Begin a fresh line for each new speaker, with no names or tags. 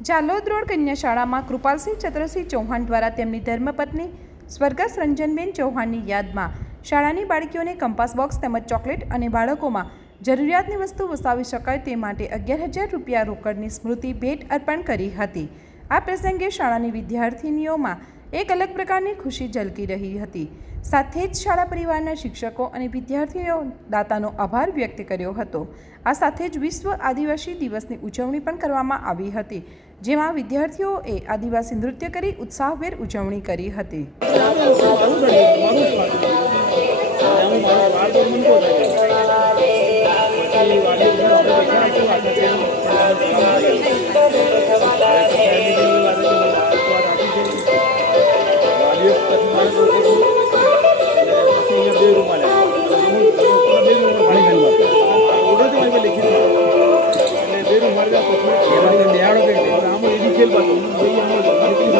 જાલોદ કન્યા શાળામાં કૃપાલસિંહ ચંદ્રસિંહ ચૌહાણ દ્વારા તેમની ધર્મપત્ની સ્વર્ગસ્થ રંજનબેન ચૌહાણની યાદમાં શાળાની બાળકીઓને કંપાસ બોક્સ તેમજ ચોકલેટ અને બાળકોમાં જરૂરિયાતની વસ્તુ વસાવી શકાય તે માટે અગિયાર હજાર રૂપિયા રોકડની સ્મૃતિ ભેટ અર્પણ કરી હતી. આ પ્રસંગે શાળાની વિદ્યાર્થિનીઓમાં એક અલગ પ્રકારની ખુશી ઝલકી રહી હતી. સાથે જ શાળા પરિવારના શિક્ષકો અને વિદ્યાર્થીઓ દાતાનો આભાર વ્યક્ત કર્યો હતો. આ સાથે જ વિશ્વ આદિવાસી દિવસની ઉજવણી પણ કરવામાં આવી હતી, જેમાં વિદ્યાર્થીઓએ આદિવાસી નૃત્ય કરી ઉત્સાહભેર ઉજવણી કરી હતી.
ಬೇರೆ ಮಾಡಿದ ತಕ್ಷಣ ಎರಡು ಗಂಟೆ ಆಮೇಲೆ ಇದು ಕೇಳಬಾರ್ದು